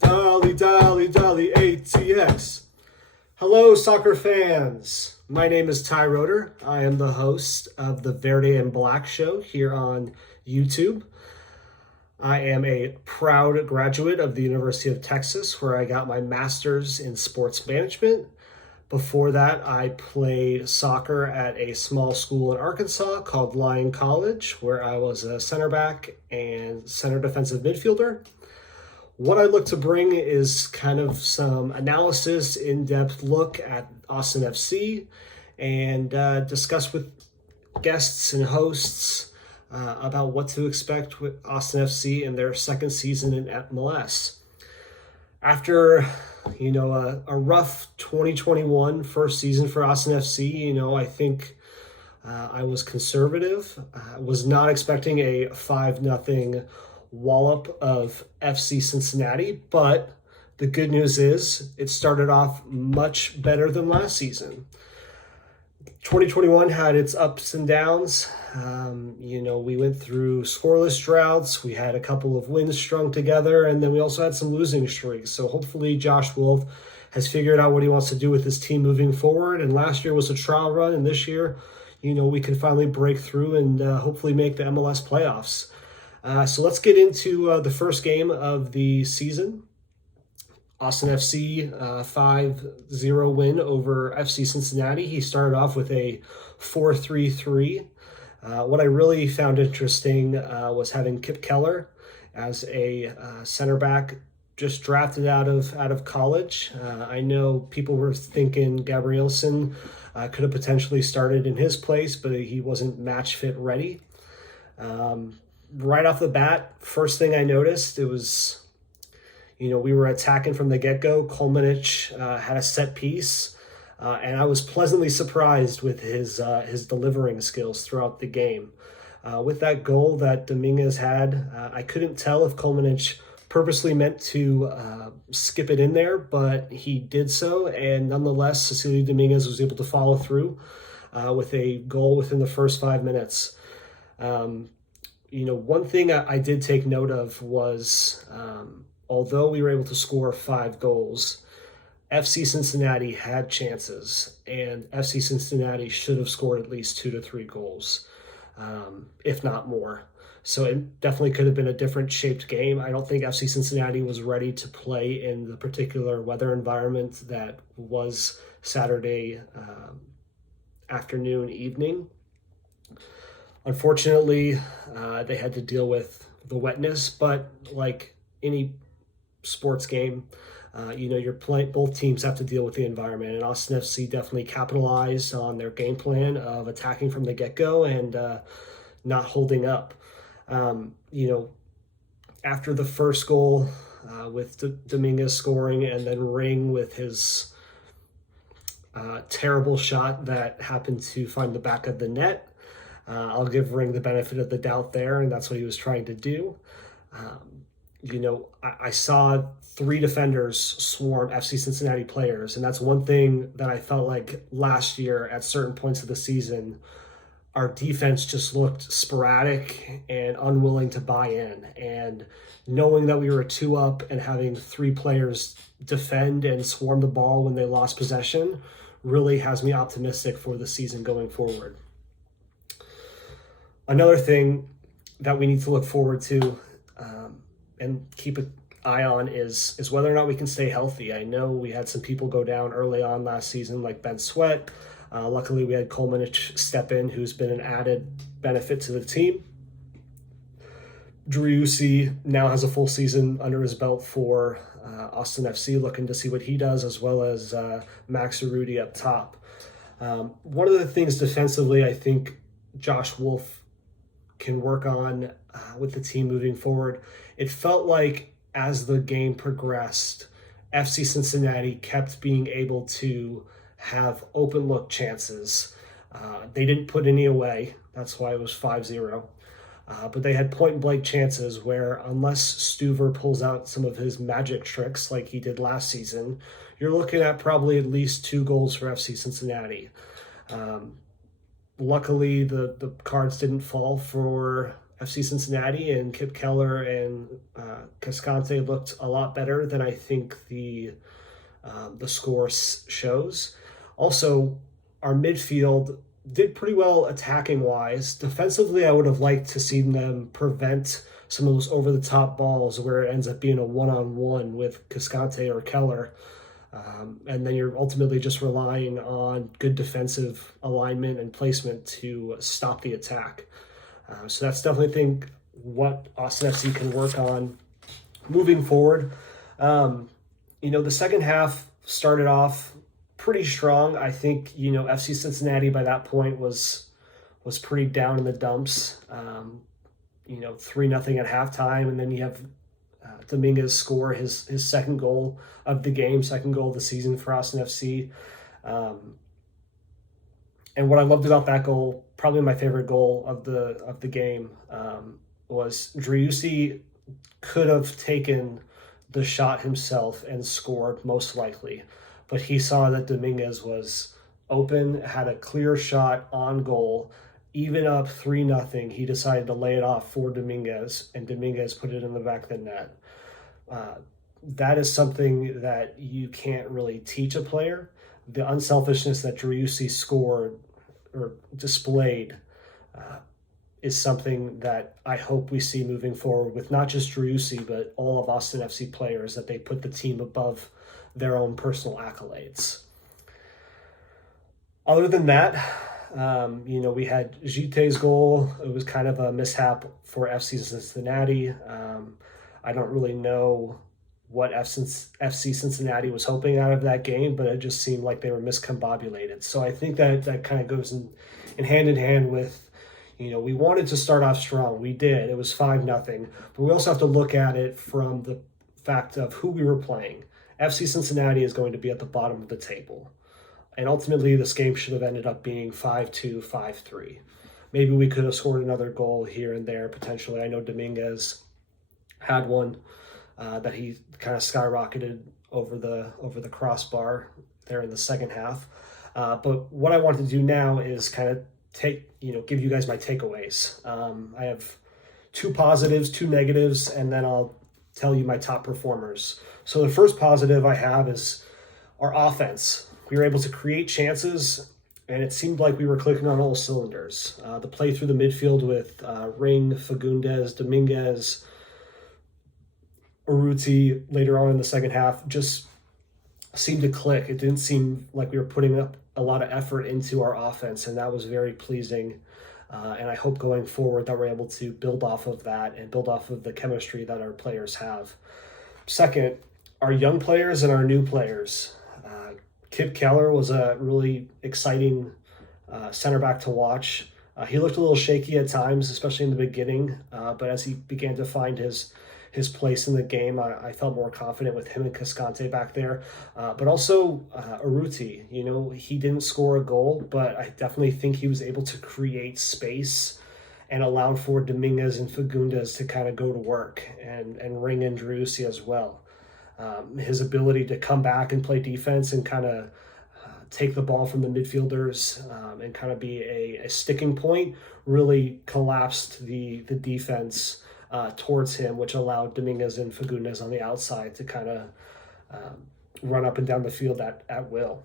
Dolly, dolly, dolly, ATX. Hello, soccer fans. My name is Ty Roeder. I am the host of the Verde and Black Show here on YouTube. I am a proud graduate of the University of Texas, where I got my master's in sports management. Before that, I played soccer at a small school in Arkansas called Lyon College, where I was a center back and center defensive midfielder. What I look to bring is kind of some analysis, in-depth look at Austin FC, and discuss with guests and hosts about what to expect with Austin FC in their second season in MLS. After, a rough 2021 first season for Austin FC, I think I was conservative. I was not expecting a 5-0 wallop of FC Cincinnati, but the good news is it started off much better than last season. 2021 had its ups and downs. We went through scoreless droughts. We had a couple of wins strung together, and then we also had some losing streaks. So hopefully Josh Wolf has figured out what he wants to do with his team moving forward. And last year was a trial run, and this year, we can finally break through and hopefully make the MLS playoffs. So let's get into the first game of the season. Austin FC 5-0 win over FC Cincinnati. He started off with a 4-3-3. What I really found interesting was having Kip Keller as a center back just drafted out of college. I know people were thinking Gabrielson could have potentially started in his place, but he wasn't match fit ready. Right off the bat, first thing I noticed, it was, we were attacking from the get-go. Kolmanich had a set piece, and I was pleasantly surprised with his delivering skills throughout the game. With that goal that Dominguez had, I couldn't tell if Kolmanich purposely meant to skip it in there, but he did so, and nonetheless, Cecilio Dominguez was able to follow through with a goal within the first 5 minutes. One thing I did take note of was, although we were able to score 5 goals, FC Cincinnati had chances, and FC Cincinnati should have scored at least 2 to 3 goals, if not more. So it definitely could have been a different shaped game. I don't think FC Cincinnati was ready to play in the particular weather environment that was Saturday afternoon, evening. Unfortunately, they had to deal with the wetness, but like any sports game, you're playing. Both teams have to deal with the environment, and Austin FC definitely capitalized on their game plan of attacking from the get-go and not holding up. After the first goal, with Dominguez scoring, and then Ring with his terrible shot that happened to find the back of the net. I'll give Ring the benefit of the doubt there, and that's what he was trying to do. I saw 3 defenders swarm FC Cincinnati players, and that's one thing that I felt like last year at certain points of the season, our defense just looked sporadic and unwilling to buy in. And knowing that we were 2 up and having 3 players defend and swarm the ball when they lost possession really has me optimistic for the season going forward. Another thing that we need to look forward to and keep an eye on is whether or not we can stay healthy. I know we had some people go down early on last season, like Ben Sweat. Luckily, we had Kolmanich step in, who's been an added benefit to the team. Driussi now has a full season under his belt for Austin FC, looking to see what he does, as well as Max Urruti up top. One of the things defensively I think Josh Wolf can work on with the team moving forward, it felt like as the game progressed, FC Cincinnati kept being able to have open look chances. They didn't put any away. That's why it was 5-0. But they had point blank chances where, unless Stuver pulls out some of his magic tricks like he did last season, you're looking at probably at least 2 goals for FC Cincinnati. Luckily, the cards didn't fall for FC Cincinnati and Kip Keller and Cascante looked a lot better than I think the score shows. Also, our midfield did pretty well attacking wise. Defensively, I would have liked to see them prevent some of those over the top balls where it ends up being a one-on-one with Cascante or Keller. And then you're ultimately just relying on good defensive alignment and placement to stop the attack. So that's definitely, I think, what Austin FC can work on moving forward. The second half started off pretty strong. I think, FC Cincinnati by that point was pretty down in the dumps. 3-0 at halftime, and then you have Dominguez score his second goal of the game, second goal of the season for Austin FC. And what I loved about that goal, probably my favorite goal of the game, was Driussi could have taken the shot himself and scored most likely, but he saw that Dominguez was open, had a clear shot on goal. Even up 3-0, he decided to lay it off for Dominguez, and Dominguez put it in the back of the net. That is something that you can't really teach a player. The unselfishness that Driussi scored or displayed is something that I hope we see moving forward with not just Driussi, but all of Austin FC players, that they put the team above their own personal accolades. Other than that, we had Gite's goal. It was kind of a mishap for FC Cincinnati. I don't really know what FC Cincinnati was hoping out of that game, but it just seemed like they were miscombobulated. So I think that kind of goes in hand with, we wanted to start off strong. We did. It was 5-0. But we also have to look at it from the fact of who we were playing. FC Cincinnati is going to be at the bottom of the table. And ultimately, this game should have ended up being 5-2, 5-3. Maybe we could have scored another goal here and there, potentially. I know Dominguez had one that he kind of skyrocketed over the crossbar there in the second half. But what I want to do now is kind of give you guys my takeaways. I have 2 positives, 2 negatives, and then I'll tell you my top performers. So the first positive I have is our offense. We were able to create chances, and it seemed like we were clicking on all cylinders. The play through the midfield with Ring, Fagundes, Dominguez, Urruti later on in the second half just seemed to click. It didn't seem like we were putting up a lot of effort into our offense, and that was very pleasing. And I hope going forward that we're able to build off of that and build off of the chemistry that our players have. Second, our young players and our new players. Kip Keller was a really exciting center back to watch. He looked a little shaky at times, especially in the beginning, but as he began to find his place in the game, I felt more confident with him and Cascante back there. But also Urruti, he didn't score a goal, but I definitely think he was able to create space and allowed for Dominguez and Fagundes to kind of go to work, and Ring and Driussi as well. His ability to come back and play defense and kind of take the ball from the midfielders and kind of be a sticking point really collapsed the defense towards him, which allowed Dominguez and Fagundes on the outside to kind of run up and down the field at will.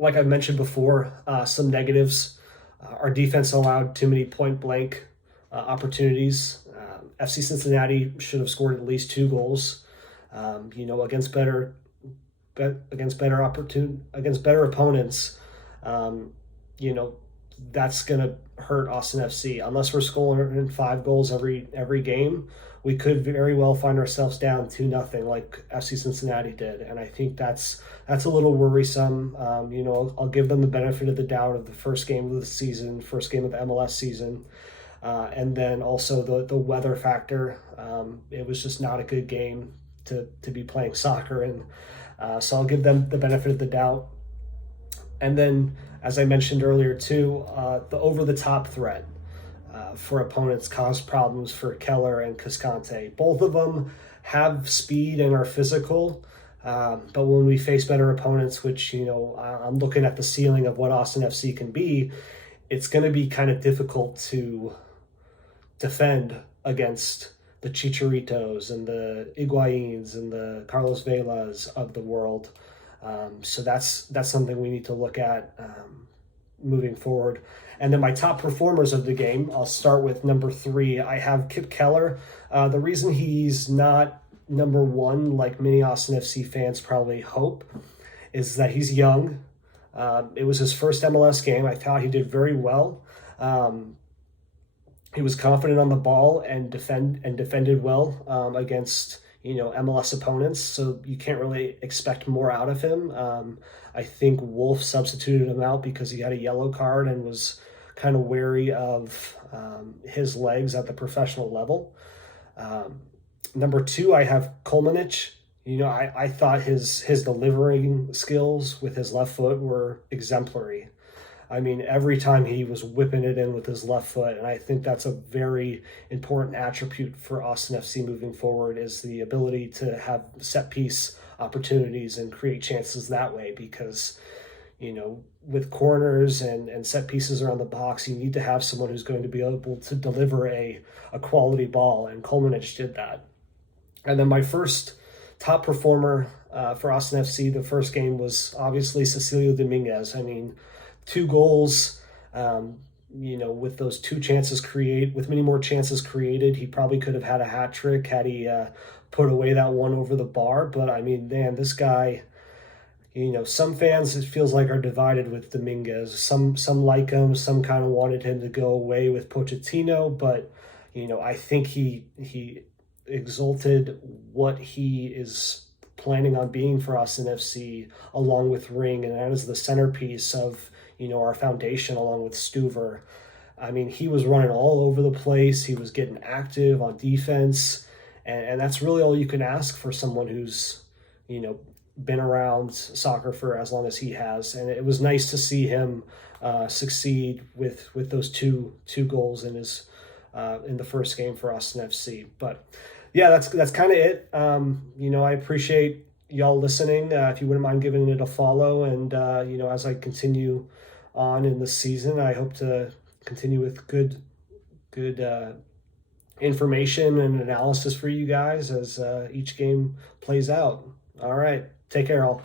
Like I mentioned before, some negatives. Our defense allowed too many point-blank opportunities. FC Cincinnati should have scored at least 2 goals. Against better opponents, that's gonna hurt Austin FC. Unless we're scoring 5 goals every game, we could very well find ourselves down 2-0 like FC Cincinnati did, and I think that's a little worrisome. I'll give them the benefit of the doubt of the first game of the season, first game of the MLS season. And then also the weather factor. It was just not a good game to be playing soccer, and so I'll give them the benefit of the doubt. And then, as I mentioned earlier too, the over-the-top threat for opponents caused problems for Keller and Cascante. Both of them have speed and are physical, but when we face better opponents, which I'm looking at the ceiling of what Austin FC can be, it's going to be kind of difficult to defend against the Chicharitos and the Higuains and the Carlos Velas of the world. So that's something we need to look at moving forward. And then my top performers of the game, I'll start with number 3. I have Kip Keller. The reason he's not number 1, like many Austin FC fans probably hope, is that he's young. It was his first MLS game. I thought he did very well. He was confident on the ball and defended well against MLS opponents. So you can't really expect more out of him. I think Wolf substituted him out because he had a yellow card and was kind of wary of his legs at the professional level. Number 2, I have Kolmanich. I thought his delivering skills with his left foot were exemplary. I mean, every time he was whipping it in with his left foot, and I think that's a very important attribute for Austin FC moving forward, is the ability to have set piece opportunities and create chances that way, because with corners and set pieces around the box, you need to have someone who's going to be able to deliver a quality ball, and Kolmanich did that. And then my first top performer for Austin FC, the first game, was obviously Cecilio Dominguez. I mean, 2 goals, with those 2 chances with many more chances created, he probably could have had a hat trick had he put away that one over the bar. But I mean, man, this guy, some fans, it feels like, are divided with Dominguez. Some like him, some kind of wanted him to go away with Pochettino, but I think he exalted what he is planning on being for Austin FC along with Ring, and that is the centerpiece of our foundation along with Stuver. I mean, he was running all over the place. He was getting active on defense, and that's really all you can ask for someone who's been around soccer for as long as he has. And it was nice to see him succeed with those two goals in his in the first game for Austin FC. But yeah, that's kind of it. I appreciate y'all listening. If you wouldn't mind giving it a follow, and as I continue on in the season, I hope to continue with good information and analysis for you guys as each game plays out. All right, take care, all.